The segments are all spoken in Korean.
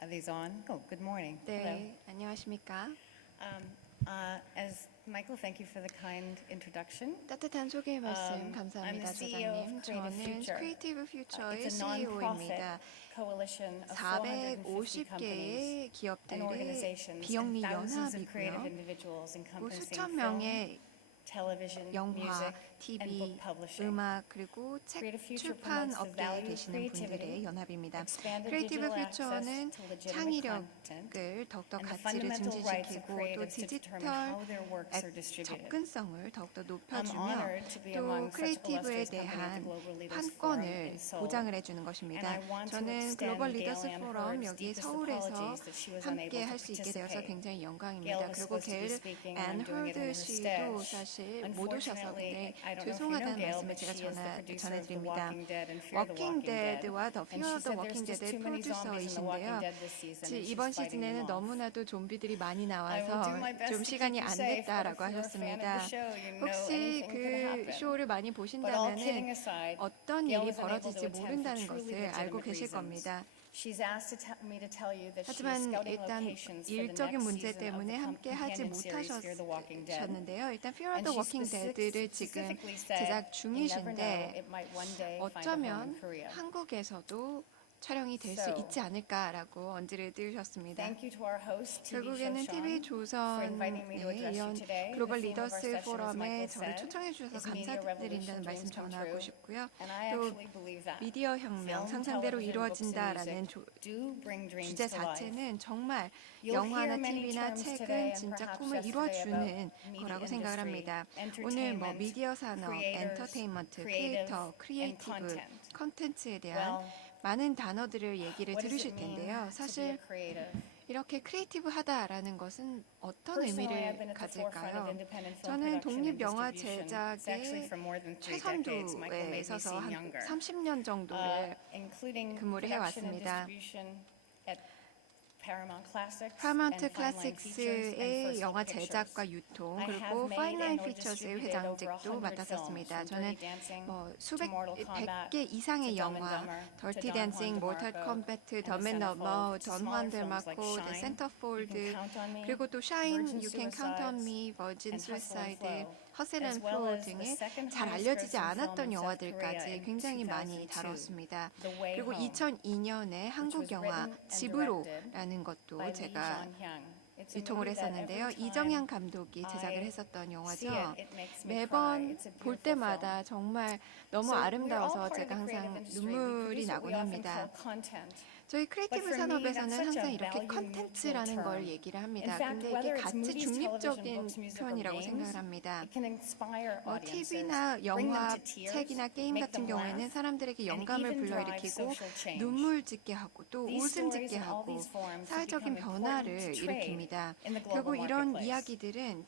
Are these on? Oh, good morning. 네, 안녕하십니까? As Michael, thank you for the kind introduction. 따뜻한 소개의 말씀 감사합니다, I'm the CEO of 사장님. 저는 Creative Future의 CEO입니다. coalition of 450 companies 450개의 and 기업들의 organizations 비영리 and thousands of creative 연합이고요. individuals 또 encompassing 수천 film, 명의 television, 영화, music, and TV, book publishing. 음악 그리고 책 Creative Future 출판 promotes the 업계에 value of 계시는 creativity, 분들의 연합입니다. expanded 크리에이티브 digital access 퓨처는 to legitimate content, 창의력을 더욱더 and the 가치를 fundamental rights of 증진시키고 또 creatives to determine how 디지털 their works are distributed. 접근성을 더욱더 I'm 높여주며 honored to be 또 among such 크리에이티브에 illustrious companies at the 대한 Global Leaders Forum 판권을 in Seoul. 보장을 해주는 것입니다. And I want to 저는 extend 글로벌 Gail 리더스 Ann 포럼 Hurd's 여기 deepest 서울에서 apologies that she was unable 함께 to 할 수 있게 되어서 participate. 굉장히 Gail 영광입니다. was 그리고 supposed to be 게일 speaking 앤 and I'm doing it in her 헐드 씨도 stead. 사실 못 오셔서 Unfortunately, 굉장히 I don't know if you know 죄송하다는 Gail, 말씀을 but 제가 she is the producer of The 전해드립니다. Walking Dead and Fear the 워킹 Walking Dead. 데드와 더 And 피어 she 더 said there's 워킹 just 데드의 too many zombies in The Walking 프로듀서이신데요. Dead this season and she's 이번 fighting them 시즌에는 off. 너무나도 좀비들이 많이 I will 나와서 do my best 좀 to keep 시간이 you 안 safe, but if 됐다라고 you're a fan of 하셨습니다. the show, you know 혹시 anything can 그 happen. 쇼를 많이 But all 보신다면은 kidding aside, 어떤 Gail 일이 was unable to 벌어질지 attend for 모른다는 truly 것을 알고 legitimate 계실 reasons. 겁니다. She's asked me to tell you that she is 하지만 scouting 일단 locations for the 일적인 next 문제 season of 때문에 the 함께 하지 companion series Fear the Walking Dead. 못하셨는데요. 일단 Fear And the she Walking Dead를 지금 specifically said, 제작 "You never know, 중이신데 it might one day find a home in 어쩌면 Korea." 한국에서도 촬영이 될 수 So, 있지 않을까라고 언지를 띄우셨습니다. Thank you to our host, TV 결국에는 TV Sean, for inviting me to 조선의 address you 이런 today. 글로벌 The theme of our 리더스 session, as 포럼에 Michael 저를 said, 초청해 주셔서 is media revolution 감사드린다는 말씀 dreams come 전하고 true. 싶고요. And I 또 actually believe that. 미디어 혁명 Film, 상상대로 television, books, and 이루어진다라는 music do bring dreams 주제 to life. 자체는 정말 You'll 영화나 hear many TV나 terms 책은 today and 진짜 perhaps 꿈을 yesterday 이루어주는 about media 거라고 생각을 합니다. industry, 오늘 뭐 entertainment, 미디어 산업, creators, 엔터테인먼트, creative, 크리에이터, and 크리에이티브, content. 컨텐츠에 대한 Well, 많은 단어들을 얘기를 what does 들으실 it mean 텐데요. to be a 사실 creative? 이렇게 크리에이티브하다라는 것은 어떤 Personally, I've 의미를 been at the forefront of 가질까요? independent film 저는 production 독립 and 영화 distribution. It's actually 제작의 for more than 3 decades. Michael 최선두에 made me 서서 seem 한 younger. 30년 정도를 Including 근무를 production and 해왔습니다. distribution at Paramount Classics 파라마운트 and Fine Line Features and 클래식스의 First 영화 Look Pictures. 제작과 유통 I 그리고 have made 파인라인 and or 피처스의 distributed over 회장직도 100 맡았었습니다. films, from 저는 Dirty Dancing 뭐 to 수백 Mortal Kombat 100개 이상의 to Dumb and 영화, Dumber to 더티 Don 댄싱, Juan 모탈 DeMarco 컴배트, and The 더맨너머, Centerfold to 전 smaller 후안 films like 델마코, 더 Shine, 센터폴드, You Can Count on Me, 그리고 또 샤인, Virgin You Can Count on Suicides, Me, 버진 and Hustle and 스위사이드, Flow, 허슬 as 앤 well 플로우 as the 등의 second 잘 highest 알려지지 grossing film 않았던 in South 영화들까지 Korea in 굉장히 많이 2002, 다뤘습니다. The Way 그리고 Home, 2002년에 한국 was 영화 written and 집으로라는 것도 by Lee 제가 Jong-hyun. It's a 유통을 movie that 했었는데요. every time 이정현 감독이 I 제작을 했었던 see 영화죠. it, it makes me cry. 매번 It's a 볼 beautiful 때마다 film. 정말 너무 So we're all 아름다워서 part of 제가 the creative 항상 industry. We 눈물이 produce what 나곤 we often 합니다. call content. 저희 But 크리에이티브 for me, 산업에서는 that's such 항상 a 이렇게 value 컨텐츠라는 neutral 걸 term. 얘기를 In 합니다. fact, 근데 whether 이게 it's 가치 movies, television, 중립적인 books, music, or 표현이라고 games, 생각을 합니다. it can inspire 뭐 audiences, TV나 bring them 영화, to tears, 책이나 게임 make 같은 them 경우에는 laugh, 사람들에게 and 영감을 even drive 불러일으키고 social change. 눈물 짓게 하고 또 These 웃음 stories 짓게 and all 하고 these forums have 사회적인 become 변화를 important trade 일으킵니다. in the global 결국 이런 marketplace. 이야기들은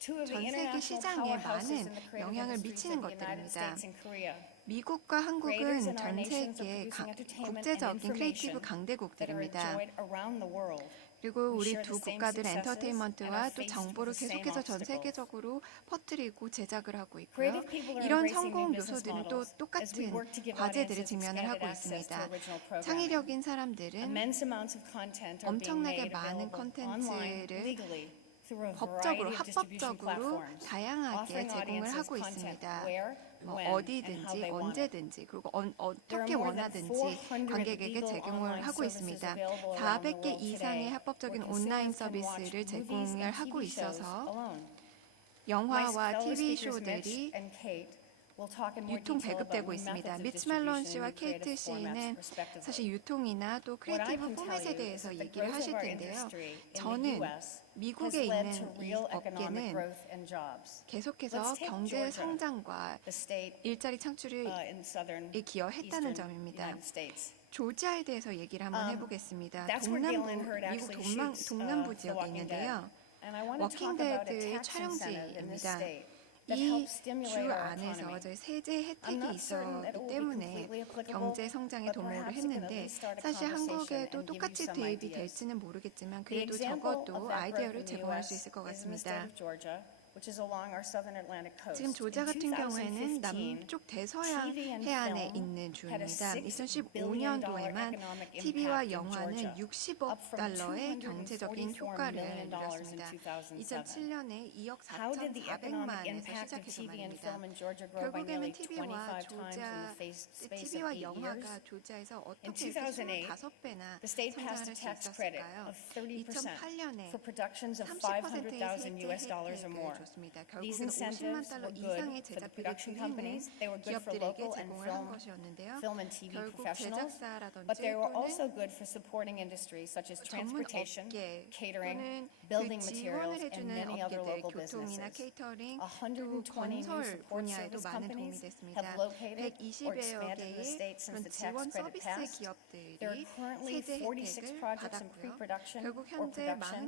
Two of the 전 세계 international 시장에 powerhouses in 많은 the creative 영향을 industries 미치는 of the United 것들입니다. States and Korea. 미국과 Creators 한국은 in our 전 nations are 세계 producing entertainment and 국제적인 크리에이티브 information that are 강대국들입니다. enjoyed around the world. 그리고 We 우리 share 두 the same 국가들은 successes and 엔터테인먼트와 are 또 faced 정보를 with the same 계속해서 전 obstacles. 세계적으로 퍼뜨리고 제작을 하고 있고요. Creative people are 이런 embracing 성공 new business 요소들은 또 models as we 똑같은 work to give 과제들을 audiences 직면을 하고 expanded access to 있습니다. original programming. 창의력인 사람들은 Immense amounts of content are being 엄청나게 made 많은 available online 콘텐츠를 legally through a 법적으로, variety of distribution 합법적으로 platforms, 다양하게 offering 제공을 audiences 하고 content 있습니다. where, 뭐 when, and how 어디든지 they want it. 언제든지 그리고 어떻게 There are more than 원하든지 400 관객에게 legal 제공을 online 하고 services 있습니다. available around the 400개 world 이상의 today, 합법적인 where 온라인 consumers can watch 서비스를 movies 제공을 and 하고 TV shows 있어서 alone. My 영화와 fellow TV speakers Mitch 쇼들이 and Kate will talk in more 유통 detail about 배급되고 new 있습니다. methods of 미츠 멜론 distribution 씨와 and new creative 케이트 씨는 formats, respectively. 사실 유통이나 또 What I 크리에이티브 can tell 포맷에 you is 대해서 that the 얘기를 growth 하실 of our 텐데요. industry in the 저는 US has 미국에 led to 있는 이 real economic 업계는 growth and jobs. 계속해서 Let's take 경제 Georgia, 성장과 the state 일자리 창출에 in southern 기여했다는 eastern 점입니다. United States. 조지아에 대해서 얘기를 한번 해보겠습니다. That's where Gail Ann Hurd 미국 actually shoots 동남부 The 지역에 Walking Dead. 있는데요. And I want to talk about a 워킹데드의 tax incentive in this 촬영지입니다. state that 이 helps stimulate 주 our 안에서 economy. 저희 세제 I'm 혜택이 not certain that it 있었기 will be 때문에 completely applicable, 경제 성장에 but 도모를 perhaps it can at 했는데 least start a 사실 conversation 한국에도 and give you 똑같이 some 도입이 ideas. 될지는 모르겠지만 The 그래도 example 적어도 of that growth 아이디어를 in the 제공할 수 US 있을 것 is in the state 같습니다. of Georgia, which is along our southern Atlantic coast. 지금 조지아 같은 경우에는 2015, 남쪽 대서양 TV and 해안에 film 있는 had a 주입니다. $6 billion 2015년도에만 economic TV와 impact in 영화는 Georgia, 60억 up from 달러의 경제적인 $244 효과를 million in 누렸습니다. 2007. 2007년에 2억 How did the economic 4,400만에서 impact of 시작해서 TV and 말입니다. film in Georgia grow by nearly 결국에는 TV와 25 times in the space of TV와 8 years? 영화가 조지아에서 In 어떻게 이렇게 2008, 25배나 the state passed 성장할 a 수 tax credit 있었을까요? of 30% 2008년에 for productions of 30%의 $500,000 세제 or 혜택을 more. 줬습니다. These 결국은 50만 incentives 달러 were good 이상의 for the 제작비를 production 드리는 companies. They were good for 기업들에게 local and 제공을 한 것이었는데요. film and TV 결국 professionals, 제작사라든지 but they were 또는 also good for supporting industries such as 전문 transportation, 업계 catering, 또는 building 그 materials, 지원을 and 해주는 many other 업계들, local 교통이나 businesses. 케이터링, 또 120 new 건설 support 분야에도 service 많은 도움이 companies 됐습니다. have located or 120여 expanded in the 개의 state since 그런 the tax 지원 credit 서비스 passed. 기업들이 There are currently 세제 46 혜택을 projects in 받았고요. pre-production 결국 or 현재 production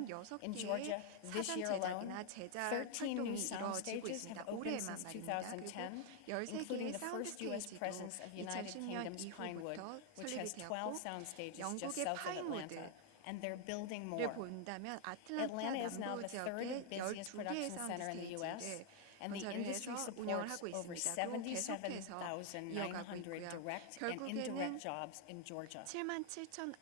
in 46개의 Georgia this 사전 year alone. 제작이나 제작 13 new 활동이 sound 이루어지고 stages 있습니다. have opened 올해만 since 말입니다. 그리고 2010, 13개의 including the 사운드 first U.S. 스테이지도 presence of United 2010년 Kingdom's Pinewood, 이후부터 which 설립이 has 12 되었고 sound stages just 영국의 south of 파인우드 Atlanta, and they're building 를 more. 본다면 아틀란타 Atlanta is now 남부 the third 지역의 busiest 12개의 production 사운드 center in the U.S., 스테이지를 and the 건설을 industry 해서 운영을 supports 하고 over 있습니다. 그리고 계속해서 이어가고 77,900 있고요. direct and 결국에는 indirect jobs in Georgia. 77,900개의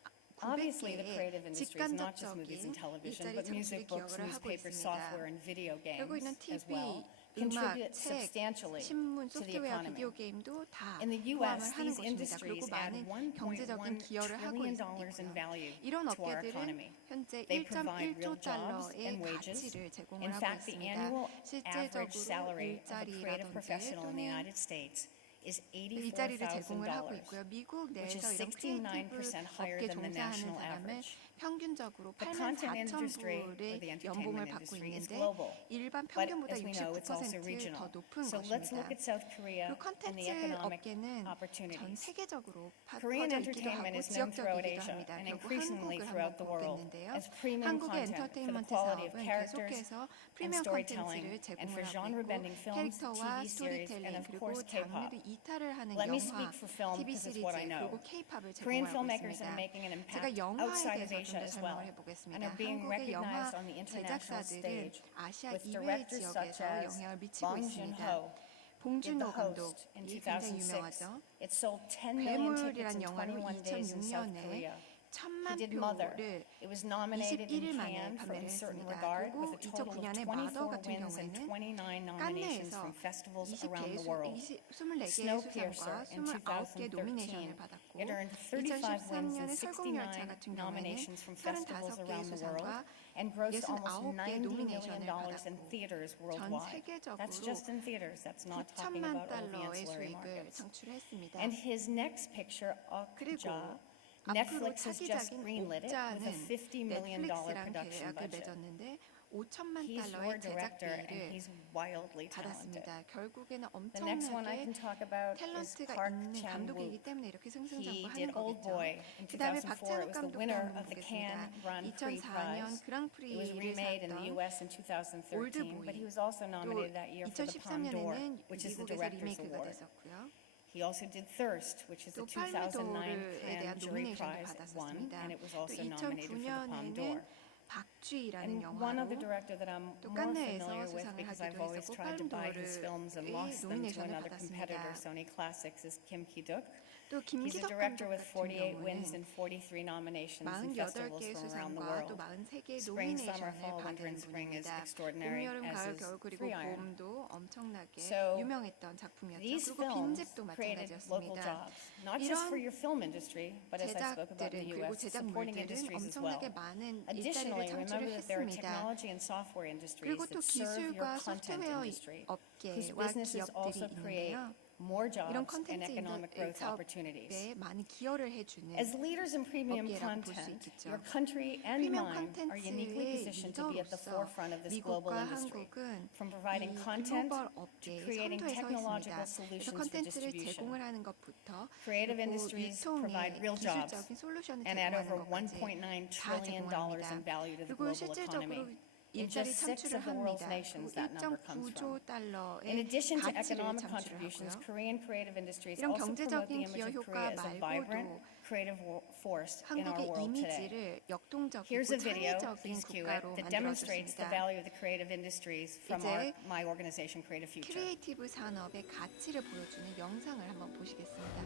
Obviously, the creative industry is not just movies and 직간접적인 television, 일자리 but 창출에 music, books, 기여를 하고 newspapers, 있습니다. software, and video 결국 games 이는 as TV, well 음악, contribute 책, substantially 신문, to the 소프트웨어, economy. 비디오 게임도 다 In the 포함을 U.S., 하는 these 것입니다. industries 그리고 add 많은 경제적인 $1.1 기여를 하고 trillion in 있고요. value 이런 to our 업계들은 economy. 현재 They provide 1.1조 real jobs 달러의 and wages. 가치를 제공을 In 하고 fact, the 있습니다. annual average 실제적으로 salary of a creative professional in the 일자리라든지 United States is 일자리를 제공을 하고 $84,000, 있고요. 미국 which is 내에서 이런 크리에이티브 69% higher 업계 than the 종사하는 national 사람은 average. 평균적으로 The content industry, or 84,000불의 the 연봉을 entertainment 받고 industry, is 있는데 global. 일반 But 평균보다 as we know, it's also 69% regional. 더 높은 So let's 것입니다. look at South Korea 그리고 and the 컨텐츠 economic 업계는 전 opportunities. 세계적으로 Korean 퍼져 있기도 entertainment 하고 is known throughout 지역적이기도 Asia 합니다. and 결국 increasingly 한국을 throughout 한번 the world 보겠는데요. as premium 한국의 content for the 엔터테인먼트 quality of 사업은 characters 계속해서 and 프리미엄 storytelling, 컨텐츠를 and for 제공을 하고 genre-bending 있고 films, 캐릭터와 TV series, and 스토리텔링 of 그리고 course K-pop. 장르를 이탈을 하는 Let me 영화, speak for film TV because it's 시리즈 what I know. 그리고 K-팝을 Korean 제공하고 filmmakers 있습니다. are making an 제가 impact 영화에 outside of 대해서 Asia 좀 더 as well, 설명을 and 해보겠습니다. are being 한국의 영화 recognized on the international 제작사들은 stage 아시아 with 이외의 directors such 지역에서 as 영향을 미치고 Bong 있습니다. Joon-ho did 봉준호 The Host in 감독이 굉장히 2006. 유명하죠. It sold 10 million tickets 괴물이란 in 영화로 21 days in South 2006년에 Korea. He 1,000만 did Mother. 표를 It was nominated in 21일 만에 Cannes for 판매를 In Certain 했습니다. Regard 그리고 with a total of 2009년에 마더 24 같은 wins and 경우에는 29 nominations 깐네에서 from festivals 20개, around the world. 24개의 Snowpiercer 수상과 in 29개 노미네이션을 2013. 받았고 It earned 35 wins and 2013년에 설국열차 69 같은 경우에는 nominations from festivals 35개의 around the world 수상과 and grossed almost 69개 $90 노미네이션을 million in 받았고 theaters 전 worldwide. That's 세계적으로 just in theaters. That's not talking 9천만 about all the 달러의 ancillary 수익을 markets. 창출했습니다. And his next picture, 그리고 Okja, 앞으로 Netflix has just 차기작인 greenlit it with a 옥자는 $50 million 넷플릭스랑 production 계약을 budget. 맺었는데 5천만 He's your 달러의 director and 제작비를 he's wildly talented. 받았습니다. 결국에는 The next one I 엄청나게 can talk about is 탤런트가 Park 있는 감독이기 Chan-wook. 때문에 이렇게 He 승승장구하는 did Old 거겠죠. Boy in 그 다음에 2004. It 박찬욱 was the 감독도 winner 한번 of the 보겠습니다. Cannes Grand Prix 2004년 Prize. 그랑프리를 It was remade in the 샀던 U.S. in 2013, but he was also 또 nominated that year for the Palme d'Or, 2013년에는 which is the 미국에서 Director's 리메이크가 Award. 됐었고요. He also did Thirst, which is the 또 2009 팔메도르에 대한 Cannes Jury 노미네이션도 Prize won, 받았었습니다. and it was 또 also nominated for the Palme d'Or. 2009년에는 박쥐라는 And one other 영화로 director that I'm 또 more 깐네에서 familiar with 수상을 because 하기도 I've always 했었고 tried to buy his films and 팔메도르의 lost them to 노미네이션을 another competitor, 받았습니다. Sony Classics, is Kim Ki-duk. 또 He's a 김기덕 director 감독 with 같은 48 wins 경우는 and 43 nominations in festivals 48개의 from around the 수상과 또 world. 43개의 Spring, summer, 노미네이션을 fall, winter, 받은 and spring is 분입니다. 봄, extraordinary, 여름, as 가을, is 겨울 그리고 Free Iron. 봄도 엄청나게 So, 유명했던 작품이었죠. These 그리고 films 빈집도 created local 마찬가지였습니다. jobs, not just for your film industry, but as I spoke about 제작들은 in the 그리고 U.S., supporting 제작물들은 industries as well. 엄청나게 많은 일자리를 Additionally, remember that there are 창출했습니다. technology and software industries 그리고 또 that serve your 기술과 content 소프트웨어 industry, whose 업계와 businesses 기업들이 also create 있는데요. more 이런 jobs and 컨텐츠 economic growth opportunities. 사업에 많이 기여를 해주는 As leaders in premium 업계라고 볼수 content, 있겠죠. your country and 프리미엄 mine are uniquely 컨텐츠의 positioned to be at the 리더로서 forefront of this global 미국과 industry. 한국은 From 이 providing content 글로벌 to 업계의 creating 선두에 서 technological 있습니다. 그래서 solutions for 컨텐츠를 distribution. 제공을 하는 것부터 Creative 그리고 industries provide 유통의 real jobs 기술적인 솔루션을 and add 제공하는 over 것까지 $1.9 다 trillion 제공합니다. in value to the 그리고 global 실질적으로 economy. In 일자리 just 6 창출을 of the world's 합니다. nations, 그리고 that number comes 1.9조 from. 달러의 In addition to 가치를 economic 창출을 contributions, 하고요. Korean creative industries 이런 also promote the 경제적인 image 기여 of Korea 효과 as a vibrant, 말고도 creative force in our 한국의 world today. 이미지를 역동적이고 Here's a video, 창의적인 please cue it, 국가로 that demonstrates the 만들어줍니다. value of the creative industries from 이제 my organization, Creative Future. 크리에이티브 산업의 가치를 보여주는 영상을 한번 보시겠습니다.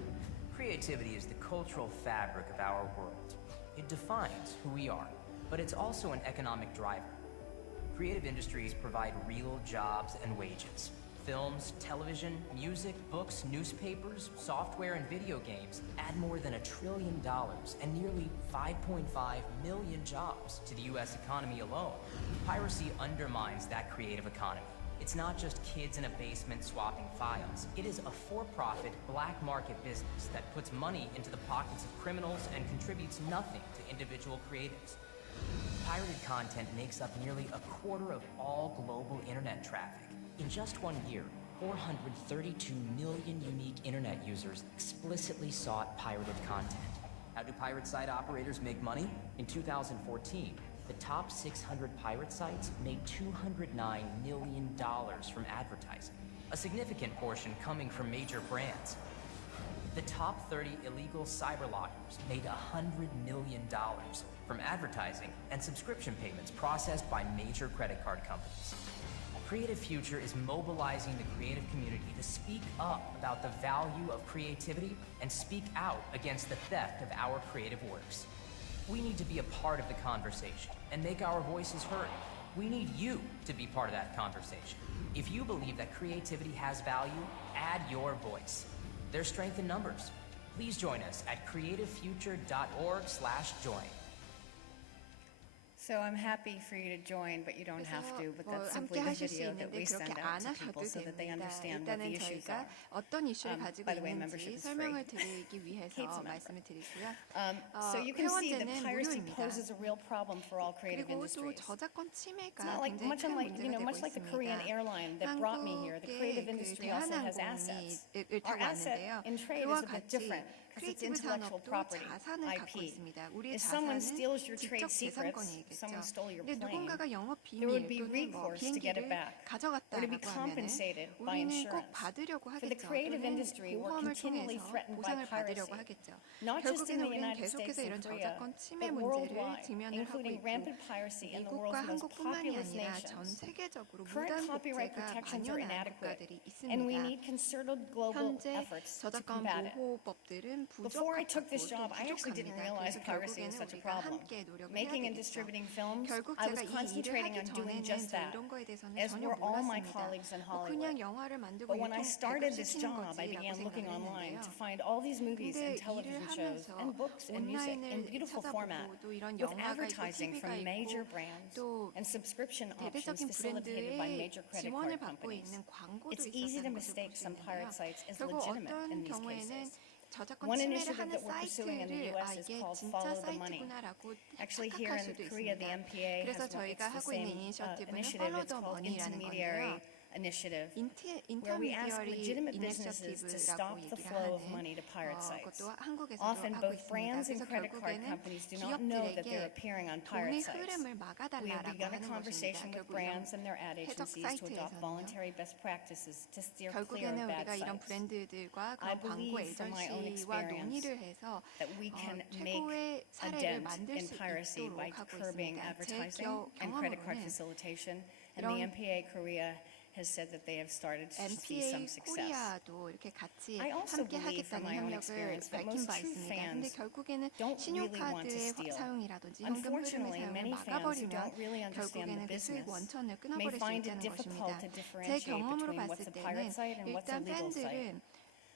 Creativity is the cultural fabric of our world. It defines who we are, but it's also an economic driver. Creative industries provide real jobs and wages. Films, television, music, books, newspapers, software, and video games add more than $1 trillion and nearly 5.5 million jobs to the US economy alone. Piracy undermines that creative economy. It's not just kids in a basement swapping files. It is a for-profit black market business that puts money into the pockets of criminals and contributes nothing to individual creatives. Pirated content makes up nearly a quarter of all global internet traffic. In just 1 year, 432 million unique internet users explicitly sought pirated content. How do pirate site operators make money? In 2014, the top 600 pirate sites made $209 million from advertising, a significant portion coming from major brands. The top 30 illegal cyberloggers made $100 million from advertising and subscription payments processed by major credit card companies. Creative Future is mobilizing the creative community to speak up about the value of creativity and speak out against the theft of our creative works. We need to be a part of the conversation and make our voices heard. We need you to be part of that conversation. If you believe that creativity has value, add your voice. There's strength in numbers. Please join us at creativefuture.org/join. So I'm happy for you to join, but you don't have to. But that's simply 함께 the 하실 수 video that we 있는데 send 그렇게 out 안 to 하셔도 people so that they 됩니다. understand what the 일단은 issues 저희가 are. 어떤 이슈를 가지고 by the way, membership 있는지 is free. 설명을 드리기 위해서 Kate's a member. 말씀을 드리고요. So you can see that 회원제는 piracy 무료입니다. poses a real problem for all creative 그리고 또 industries. 저작권 It's 침해가 not like 굉장히 much 큰 unlike 문제가 much 되고 like the Korean 있습니다. airline that brought me here. The creative 한국의 industry also has assets. 대한항공을 Our 타고 asset 왔는데요. in trade 그와 is a bit 같이 different because it's 크리에이티브 intellectual 산업도 property, 자산을 갖고 IP. 있습니다. 우리의 If someone 자산은 steals your trade 지적 secrets, 재산권이겠죠. someone stole your 근데 plane, 누군가가 영업 there would be 비밀 또는 뭐 recourse to get it 비행기를 back, or to be 가져갔다라고 하면은 compensated by 우리는 꼭 insurance. 받으려고 For the 하겠죠. creative 또는 industry, we're 보험을 continually 통해서 threatened by 보상을 받으려고 piracy. 하겠죠. Not just in 결국에는 the 우리는 United States 계속해서 and 이런 Korea, 저작권 침해 but 문제를 worldwide, 직면을 하고 including 있고 rampant piracy in the world's 미국과 most 한국뿐만이 populous 아니라 전 nations. 세계적으로 Current 무단 copyright 복제가 protections are 만연한 inadequate, 국가들이 and we 있습니다. need concerted global 현재 efforts to 저작권 combat it. 보호법들은 Before I took 부적합하고 this 또 job, I actually didn't 부족합니다. realize 그래서 piracy 결국에는 was such a 우리가 problem. 함께 노력을 해야 Making and 되겠죠. distributing films, 결국 I 제가 was 이 일을 concentrating 하기 on doing 전에는 just 저 that, 이런 거에 대해서는 as 전혀 were all my 몰랐습니다. colleagues in 그냥 Hollywood. 영화를 만들고 But when I started this 배급시키는 job, I 거지라고 began looking 생각을 online 했는데요. to find all these movies 근데 and television 일을 shows 하면서 and books and music in 온라인을 beautiful format, 찾아보고 또 이런 with 영화가 있고 advertising TV가 from major 있고 brands 또 and subscription options 대대적인 facilitated by 브랜드의 major credit 지원을 card 받고 companies. 있는 광고도 It's easy to 있었다는 것을 볼 mistake 수 some 있는데요. pirate sites as 결국 legitimate in 어떤 these 경우에는 cases. 저작권 One 침해를 initiative 하는 that we're pursuing in the 사이트를 US is 이게 called 진짜 Follow the Money. 사이트구나라고 Actually, here 착각할 in 수도 Korea, the 있습니다. MPA 그래서 has 저희가 it's the 하고 있는 same 이니셔티브는 initiative. Follow It's the called Money라는 Intermediary 건데요. Initiative, where we ask 인터미디어리 legitimate businesses to stop 이니셔티브라고 the 얘기를 flow of 하는 money to pirate sites. 그것도 한국에서도 Often, 하고 both 있습니다. brands and 그래서 credit card 결국에는 companies do not know that they're 기업들에게 appearing on pirate 돈의 sites. 흐름을 We have 막아달라고 begun a 하는 conversation 것입니다. with 결국 이런 brands and their ad 해적 agencies to adopt 사이트에서는요. voluntary best practices to steer clear 결국에는 of bad 우리가 이런 sites. 브랜드들과 I 그런 광고 believe from my own 에전시와 experience 논의를 해서 that we can make 최고의 a 사례를 dent 만들 in 수 piracy 있도록 by 하고 curbing 있습니다. 제 advertising and credit card 경험으로는 facilitation, and the 이런 MPA Korea has said that they have started to see some MPA success. 코리아도 이렇게 같이 I also 함께 believe from 하겠다는 my own 협력을 experience that 밝힌 most 바 true 있습니다. 근데 fans 결국에는 don't really want to 신용카드의 steal. 사용이라든지 현금 흐름의 Unfortunately, 사용을 many fans who 막아버리면 don't really understand 결국에는 the 그 수익 business 원천을 may 끊어버릴 수 find it 있다는 difficult 것입니다. to 제 differentiate 경험으로 between what's 봤을 a pirate 때는 site and what's a 일단 legal site. 팬들은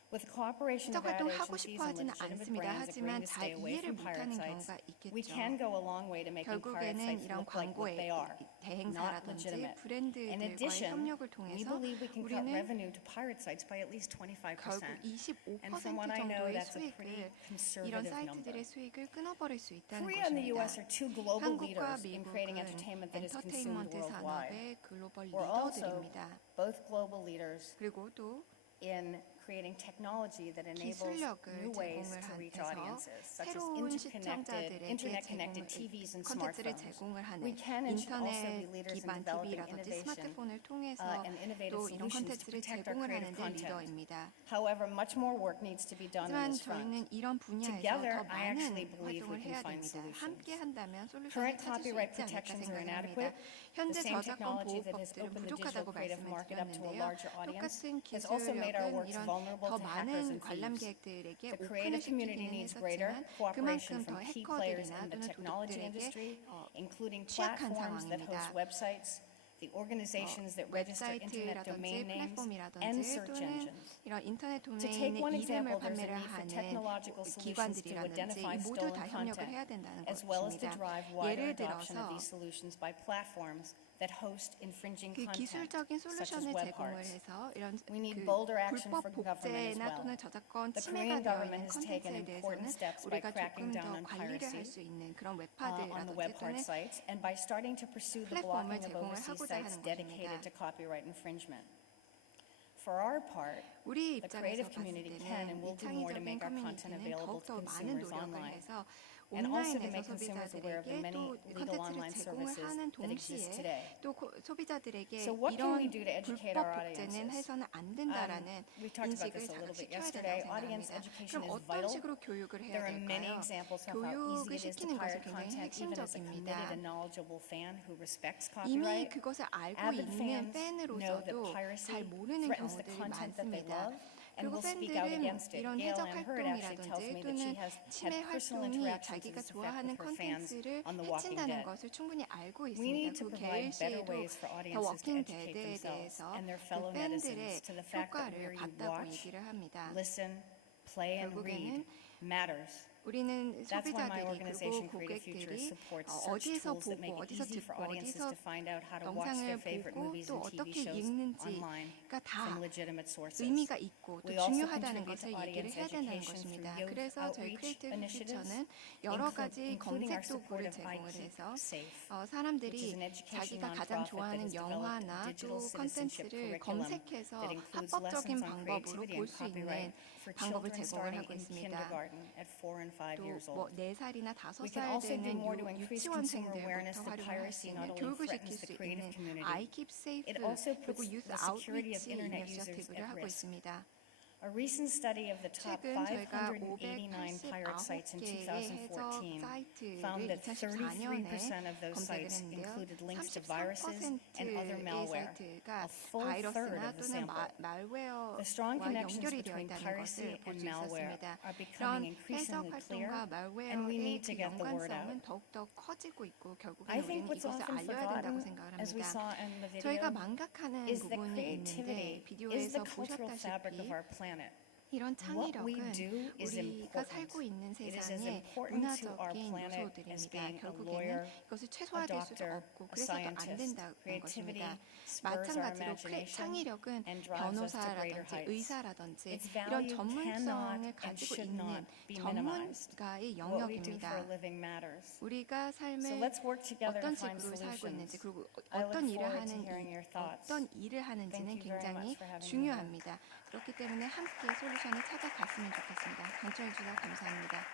With the cooperation 해적 of ad 활동하고 agencies 싶어 and 하지는 legitimate 않습니다. brands agreeing 하지만 to 잘 stay away 이해를 from pirate 못하는 sites, 경우가 we 있겠죠. can go a long way to making pirate 결국에는 sites 이런 look like what 광고의 they are, not 대행사라든지 legitimate. In 브랜드들과의 addition, 협력을 we 통해서 believe we can cut 우리는 revenue to pirate sites by at least 25%. 결국 25% And from what I know, 정도의 that's a pretty 수익을 이런 conservative number. 사이트들의 수익을 끊어버릴 수 있다는 Korea and the 것입니다. US are two global 한국과 leaders in creating 미국은 entertainment that is consumed 엔터테인먼트 worldwide. 산업의 글로벌 We're also 리더들입니다. both global leaders 그리고 또 in creating technology that enables 기술력을 new ways 제공을 to reach 해서 audiences, such as 새로운 시청자들에게 internet-connected TVs and 콘텐츠를 smartphones. 제공을 하는 We can and should also be 인터넷 leaders in 기반 developing TV라든지 innovation 스마트폰을 통해서 and innovative 또 이런 solutions to 콘텐츠를 protect our 제공을 creative 하는 데 content. 리더입니다. However, much more work needs to be done in 하지만 this front. 저희는 이런 분야에서 Together, 더 I actually 많은 believe we 활동을 can 해야 find 됩니다. solutions. 함께 한다면 솔루션을 Current 찾을 수 copyright 있지 않을까 protections are 생각합니다. inadequate. 현재 The same 저작권 technology that has 보호법들은 opened the 부족하다고 digital creative 말씀을 market up to a 드렸는데요. larger audience 똑같은 has also made our 기술력은 works 이런 vulnerable 더 to hackers 많은 and thieves. 관람객들에게 The 오픈을 creative community 시키기는 needs greater 했었지만 cooperation 그만큼 더 from key players 해커들이나 in the 또는 technology 도둑들에게 industry, including 취약한 platforms that host 상황입니다. websites, the organizations that register internet 웹사이트라든지 domain names, and 플랫폼이라든지 search 또는 engines. 이런 인터넷 To take 도메인의 one 이름을 example, there's a 판매를 need for 하는 technological solutions to 기관들이라든지 identify 이 모두 다 stolen 협력을 content, 해야 된다는 as well as to 것입니다. drive wider 예를 adoption of 들어서 these solutions by platforms that host infringing 그 content, 기술적인 such as 솔루션을 web 제공을 parts. 해서 이런 We need 그 bolder action 불법 from government as 복제나 well. 또는 저작권 The 침해가 Korean 되어 government 있는 has taken 콘텐츠에 important 대해서는 steps by 우리가 cracking 조금 down 더 on 관리를 할 piracy 수 있는 그런 on the 웹파들이라든지 web 또는 part sites and by starting to pursue the 플랫폼을 blocking of 제공을 overseas 하고자 sites 하는 dedicated 것입니다. to copyright infringement. For our part, 우리 the 입장에서 creative 봤을 community can and 때는 will 이 do more to 창의적인 make our content 커뮤니티는 available to 더욱더 많은 consumers 노력을 online, 해서 and also to 온라인에서 make consumers aware of the 소비자들에게 many 또 legal 콘텐츠를 online 제공을 services 하는 that exist 동시에 today. 또 소비자들에게 So what can we 이런 do to educate 불법 our 복제는 audiences? 해서는 안 된다라는 We talked about 인식을 this a little bit 자극시켜야 yesterday. 된다고 Audience 생각합니다. education 그럼 is 어떤 vital. 식으로 교육을 해야 There are many 될까요? examples of how 교육을 easy it is to 시키는 것은 pirate 굉장히 content, even as a committed 핵심적입니다. and knowledgeable fan who respects 이미 copyright. 그것을 알고 Avid 있는 fans know that 팬으로서도 piracy 잘 모르는 threatens the 경우들이 content that they 많습니다. love and 그리고 will speak out 팬들은 against it. 이런 Gail 해적 Ann Hurd actually tells 활동이라든지 me that 또는 she has 침해 had personal 활동이 interactions 자기가 to this effect 좋아하는 with her fans 콘텐츠를 on The Walking 해친다는 Dead. 것을 충분히 알고 We 있습니다. need to 그리고 provide 게일 better 씨도 ways for 더 audiences to 워킹 educate 데드에 themselves 대해서 and their 그 fellow netizens 팬들의 to the fact that 효과를 where you 봤다고 watch, 얘기를 합니다. listen, play, and read 결국에는 matters. 우리는 That's why my 소비자들이 organization 그리고 Creative Futures 고객들이 supports search 어디서 tools that make 보고 it 어디서 easy for 듣고 audiences 어디서 to find out how to watch their 영상을 favorite 보고 movies 또 and TV 어떻게 shows online 읽는지가 다 from legitimate sources. 의미가 있고 또 We also 중요하다는 contribute 것을 to 얘기를 audience 해야 된다는 education 것입니다. through 그래서 저희 outreach 크리에이티브 initiatives, 퓨처는 여러 가지 including our 검색 support 도구를 of 제공을 해서 Safe, which is 사람들이 an education 자기가 가장 nonprofit that 좋아하는 has developed 영화나 digital 또 citizenship 컨텐츠를 curriculum 검색해서 that includes 합법적인 lessons on 방법으로 creativity 볼 and 수 copyright 있는 for 방법을 children 제공을 starting 하고 in 있습니다. kindergarten at 4 and 5 years 또 old. 4살이나 5살 We can also do 되는 more to increase consumer awareness 유치원생들부터 that 활용할 수 piracy not 있는 only 교육을 시킬 threatens 수 the creative 있는 community, I Keep Safe it also 그리고 puts Youth the security of Outreach internet users 이니셔티브를 at 하고 risk. 있습니다. A recent study of the top 최근 저희가 589 pirate sites in 589개의 해적 2014 사이트를 found that 2014년에 33% of those 검색을 sites 했는데요. included links to viruses and other 33%의 malware, 사이트가 a full third 바이러스나 of the 또는 sample. 말웨어와 The strong connections 연결이 되어 between 있다는 piracy 것을 볼 and 수 malware 있었습니다. are 이런 becoming 해적 increasingly clear, 활동과 and we 말웨어의 need to 그 get the word 연관성은 out. 더욱더 커지고 있고 결국엔 I think 우리는 what's 이것을 often 알려야 된다고 forgotten, 생각을 as we 합니다. saw in the 저희가 video, 망각하는 is that 부분이 creativity 있는데 is the 비디오에서 cultural fabric of 보셨다시피 our planet. 이런 What we 창의력은 do is 우리가 important. 살고 있는 It is as 세상의 important to our 문화적인 planet as 요소들입니다. being a 결국에는 lawyer, 이것을 a 최소화될 수도 doctor, 없고 a 그래서 더 안 scientist. 된다는 Creativity 것입니다. spurs our 마찬가지로 imagination 창의력은 and drives us to greater 변호사라든지 heights. 의사라든지 Its 이런 value 전문성을 cannot and 가지고 should 있는 not be minimized. 전문가의 What we do for 영역입니다. a living matters. 우리가 So 삶에 let's work together 어떤 to find 식으로 살고 있는지 solutions. 그리고 I look 어떤 일을 forward to 하는 hearing your thoughts. 어떤 일을 하는지는 Thank you very 굉장히 much for having me here. 중요합니다. 그렇기 때문에 함께 솔루션을 찾아갔으면 좋겠습니다. 경청해 주셔서 감사합니다.